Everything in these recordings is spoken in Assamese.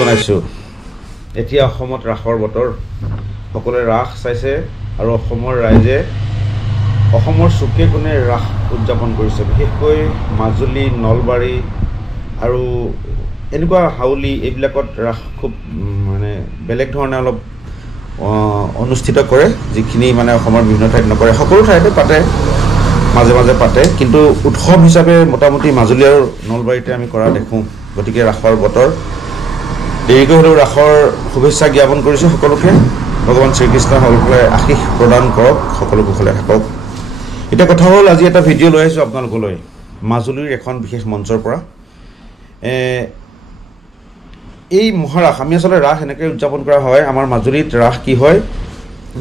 জনাইছো এতিয়া অসমত ৰাসৰ বতৰ সকলোৱে ৰাস চাইছে আৰু অসমৰ ৰাইজে অসমৰ চুকে কোণে ৰাস উদযাপন কৰিছে বিশেষকৈ মাজুলী নলবাৰী আৰু এনেকুৱা হাউলি এইবিলাকত ৰাস খুব মানে বেলেগ ধৰণে অলপ অনুষ্ঠিত কৰে যিখিনি মানে অসমৰ বিভিন্ন ঠাইত নকৰে সকলো ঠাইতে পাতে মাজে মাজে পাতে কিন্তু উৎসৱ হিচাপে মোটামুটি মাজুলী আৰু নলবাৰীতে আমি কৰা দেখো গতিকে ৰাসৰ বতৰ দেৰিকৈ হলেও ৰাসৰ শুভেচ্ছা জ্ঞাপন কৰিছো সকলোকে ভগৱান শ্ৰীকৃষ্ণ সকলোকে আশীষ প্ৰদান কৰক সকলো কুশলে থাকক এটা কথা হ'ল আজি এটা ভিডিঅ' লৈ আহিছো আপোনালোকলৈ মাজুলীৰ এখন বিশেষ মঞ্চৰ পৰা এই মহাৰাস আমি আসলে ৰাস এনেকৈ উদযাপন কৰা হয় আমাৰ মাজুলীত ৰাস কি হয়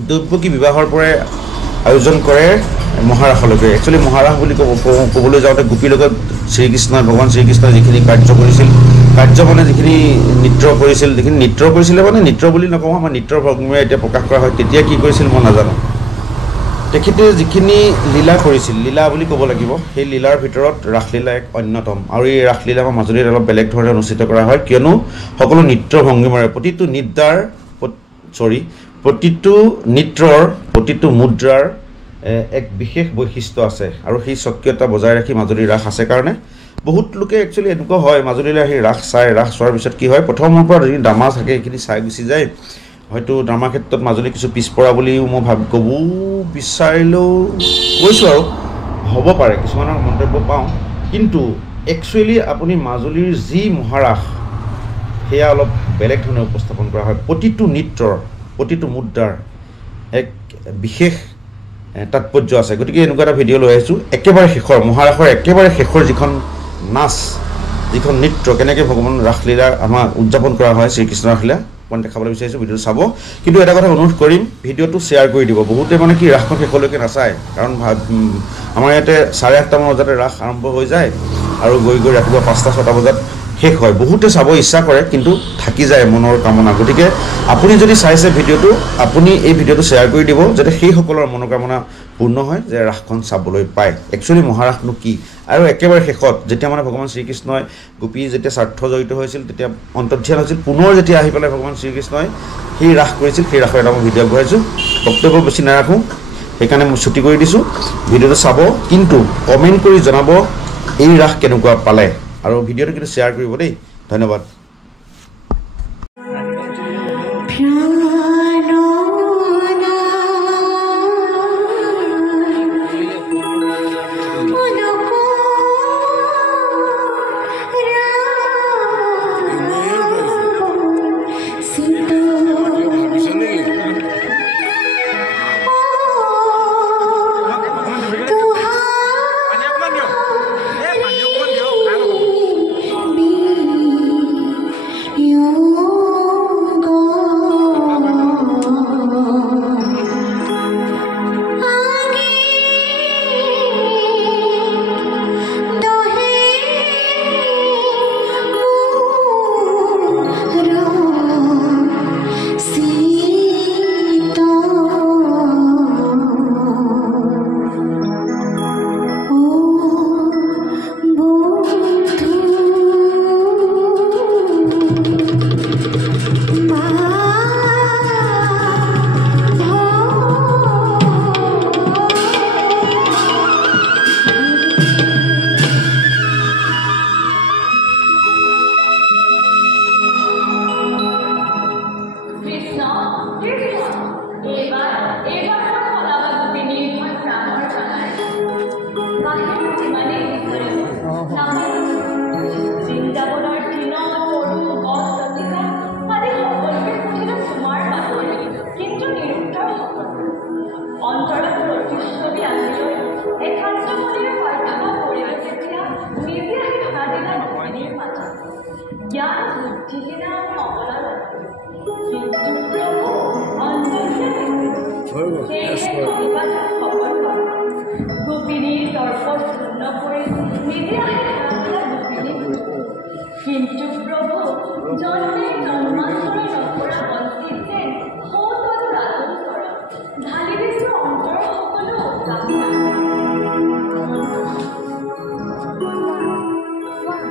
দৈৱকী বিবাহৰ পৰাই আয়োজন কৰে মহাৰাসলৈকে একচুৱেলি মহাৰাস বুলি ক'বলৈ যাওঁতে গোপীৰ লগত শ্ৰীকৃষ্ণ ভগৱান শ্ৰীকৃষ্ণই যিখিনি কাৰ্য কৰিছিল কাৰ্য মানে যিখিনি নৃত্য কৰিছিল যিখিনি নৃত্য কৰিছিলে মানে নৃত্য বুলি নকওঁ আমাৰ নৃত্যৰ ভংগীমাৰে এতিয়া প্ৰকাশ কৰা হয় তেতিয়া কি কৰিছিল মই নাজানো তেখেতে যিখিনি লীলা কৰিছিল লীলা বুলি ক'ব লাগিব সেই লীলাৰ ভিতৰত ৰাসলীলা এক অন্যতম আৰু এই ৰাসলীলা আমাৰ মাজুলীত অলপ বেলেগ ধৰণে অনুষ্ঠিত কৰা হয় কিয়নো সকলো নৃত্যৰ ভংগীমাৰে প্ৰতিটো নৃত্যৰ প্ৰতিটো মুদ্ৰাৰ এক বিশেষ বৈশিষ্ট্য আছে আৰু সেই স্বকীয়তা বজাই ৰাখি মাজুলীৰ ৰাস আছে কাৰণে বহুত লোকে একচুৱেলি এনেকুৱা হয় মাজুলীলৈ আহি ৰাস চোৱাৰ পিছত কি হয় প্ৰথমৰ পৰা যদি ড্ৰামা থাকে এইখিনি চাই গুচি যায় হয়তো ড্ৰামা ক্ষেত্ৰত মাজুলী কিছু পিছপৰা বুলিও মই ক'ব বিচাৰিলেও কৈছোঁ আৰু হ'ব পাৰে কিছুমানৰ মন্তব্য পাওঁ কিন্তু একচুৱেলি আপুনি মাজুলীৰ যি মহাৰাস সেয়া অলপ বেলেগ ধৰণে উপস্থাপন কৰা হয় প্ৰতিটো নৃত্যৰ প্ৰতিটো মুদ্ৰাৰ এক বিশেষ তাৎপৰ্য আছে গতিকে এনেকুৱা এটা ভিডিঅ' লৈ আহিছোঁ একেবাৰে শেষৰ মহাৰাসৰ একেবাৰে শেষৰ যিখন নাচ যিখন নৃত্য কেনেকৈ ভগৱান ৰাসলীলা আমাৰ উদযাপন কৰা হয় শ্ৰীকৃষ্ণ ৰাসলীলা মই দেখাবলৈ বিচাৰিছোঁ ভিডিঅ'টো চাব কিন্তু এটা কথা অনুৰোধ কৰিম ভিডিঅ'টো শ্বেয়াৰ কৰি দিব বহুতে মানে কি ৰাসখন শেষলৈকে নাচায় কাৰণ আমাৰ ইয়াতে 8:30 বজাতে ৰাস আৰম্ভ হৈ যায় আৰু গৈ ৰাতিপুৱা 5-6 বজাত শেষ হয় বহুতে চাব ইচ্ছা কৰে কিন্তু থাকি যায় মনৰ কামনা গতিকে আপুনি যদি চাইছে ভিডিঅ'টো আপুনি এই ভিডিঅ'টো শ্বেয়াৰ কৰি দিব যাতে সেই সকলৰ মনোকামনা পূৰ্ণ হয় যে ৰাসখন চাবলৈ পায় একচুৱেলি মহাৰাসনো কি আৰু একেবাৰে শেষত যেতিয়া মানে ভগৱান শ্ৰীকৃষ্ণই গোপী যেতিয়া স্বাৰ্থ জড়িত হৈছিল তেতিয়া অন্তৰ্ধান হৈছিল পুনৰ যেতিয়া আহি পেলাই ভগৱান শ্ৰীকৃষ্ণই সেই ৰাস কৰিছিল সেই ৰাসৰ এটা মই ভিডিঅ' আগবঢ়াইছোঁ বক্তব্য বেছি নাৰাখোঁ সেইকাৰণে মই ছুটি কৰি দিছোঁ ভিডিঅ'টো চাব কিন্তু কমেণ্ট কৰি জনাব এই ৰাস কেনেকুৱা পালে আৰু ভিডিঅ'টো কিন্তু শ্বেয়াৰ কৰিব দেই ধন্যবাদ কিন্তু প্ৰভু জন্মে জন্মান্তৰে নকৰা বঞ্চিতে হত ৰাজন কৰ ঢালিবেছ অন্তৰ সকলো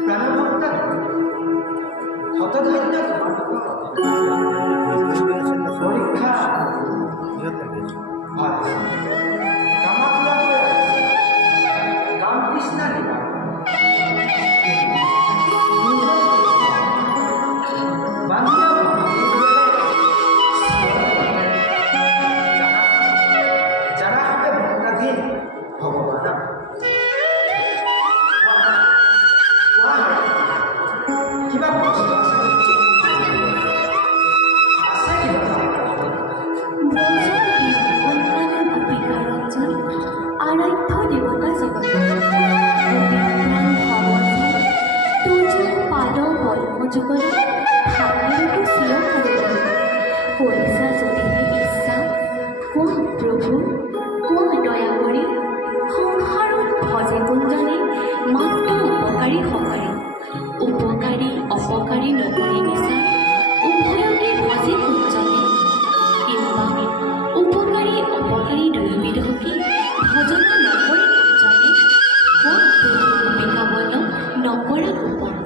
প্ৰাণভক্তা হতধাৰিতা যুগলৈ ভাষাৰূপে চিৰকাললৈ কৰিছা যদিহে ইচ্ছা কোৱা প্ৰভু কোৱা দয়া কৰি সংসাৰত ভজে কোনজনে মাত্ৰ উপকাৰী সকাৰী উপকাৰী অপকাৰী নকৰি বিচাৰ উভয়কে ভজে কোনজনে কিম্বা উপকাৰী অপকাৰী দুয়োবিধকে ভজনা নকৰে কোনজনে কোৱা প্ৰভু ভূমিকা বল নকৰা গোপন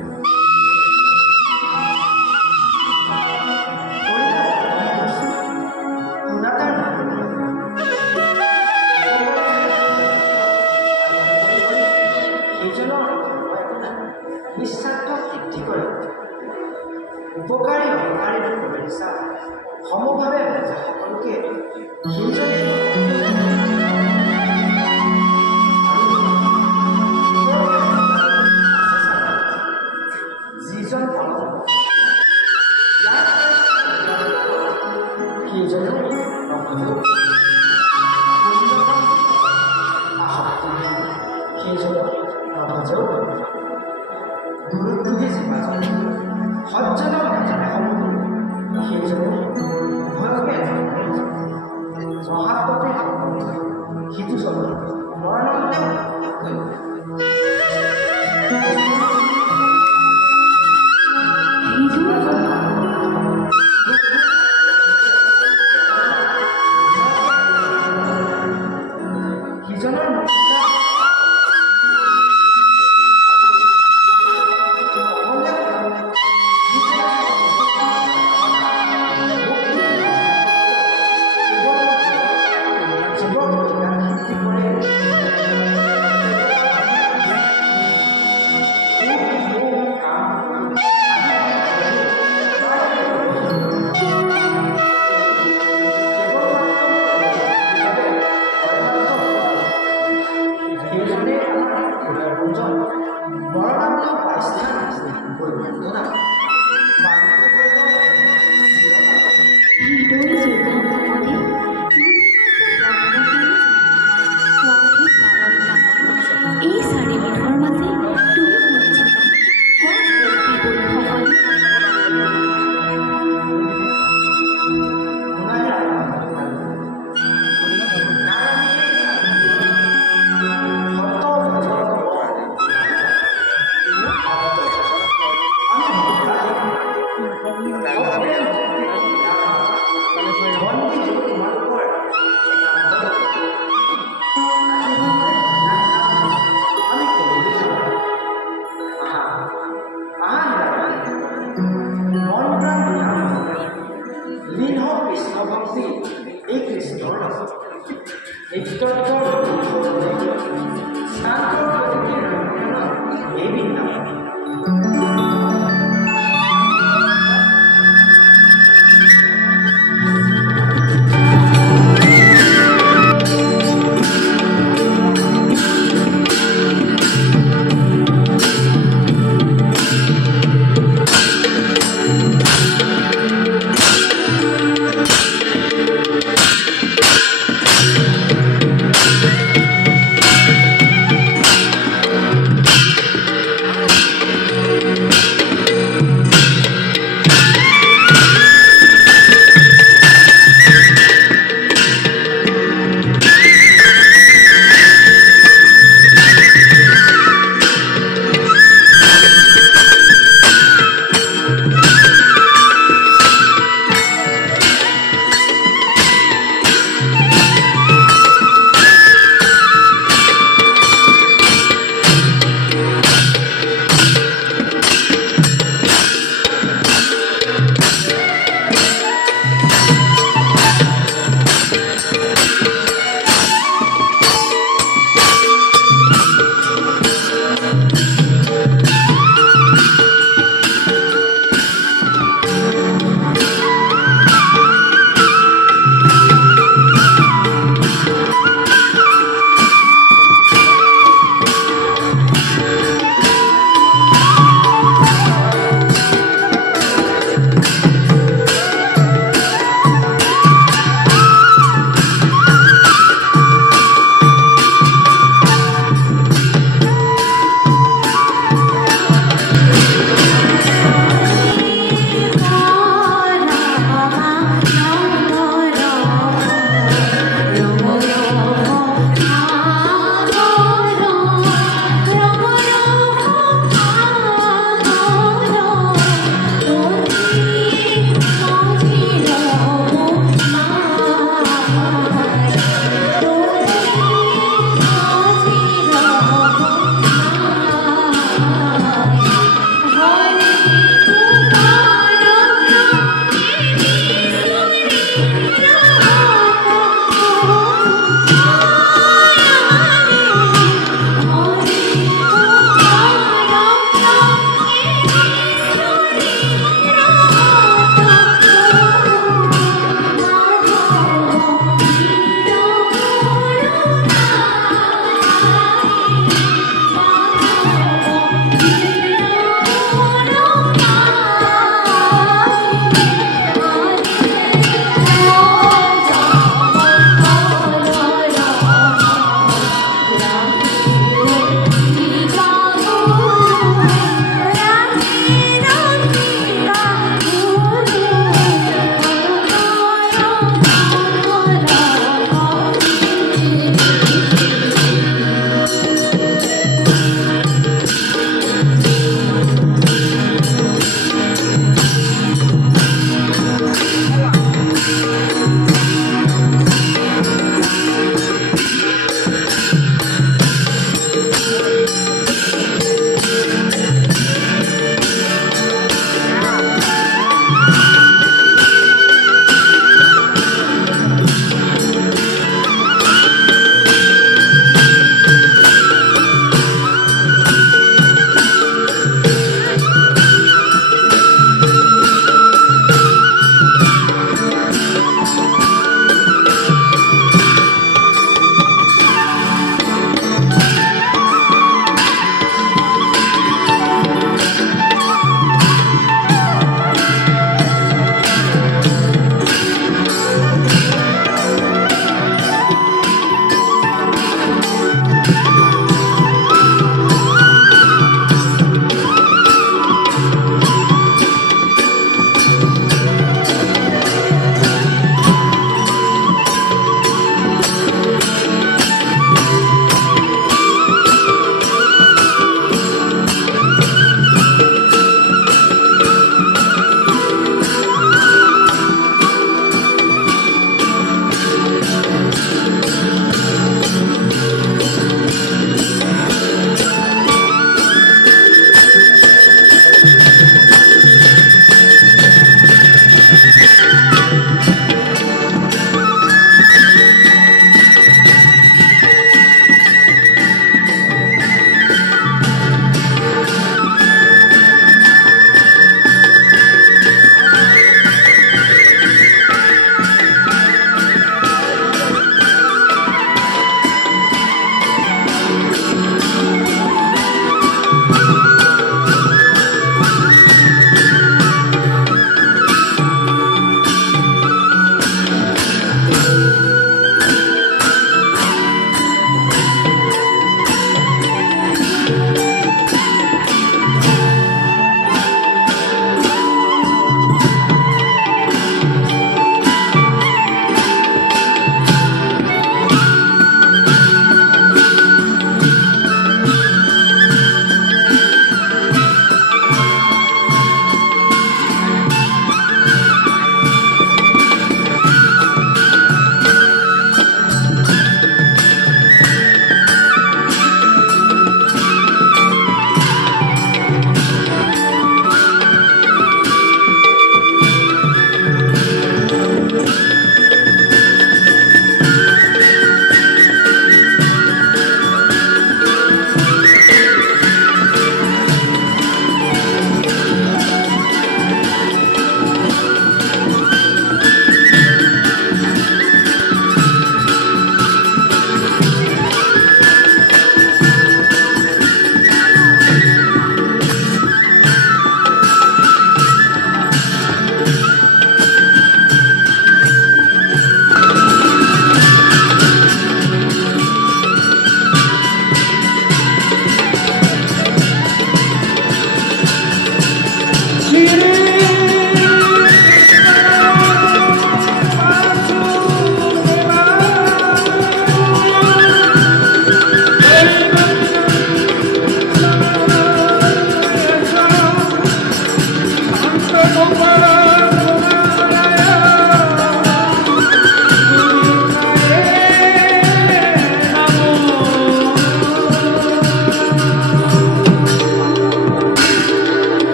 উপকাৰী অপকাৰী কৰিছা সমভাৱে সকলোকে যিজন গুৰুত্বহে যিমাজন সজ্জনৰ মাজেৰে সেইজনে ভয়কে মহাপতে সিটোজন মৰণতেও সিজনৰ এই কৃষ্ণৰ নিত্যত্বৰ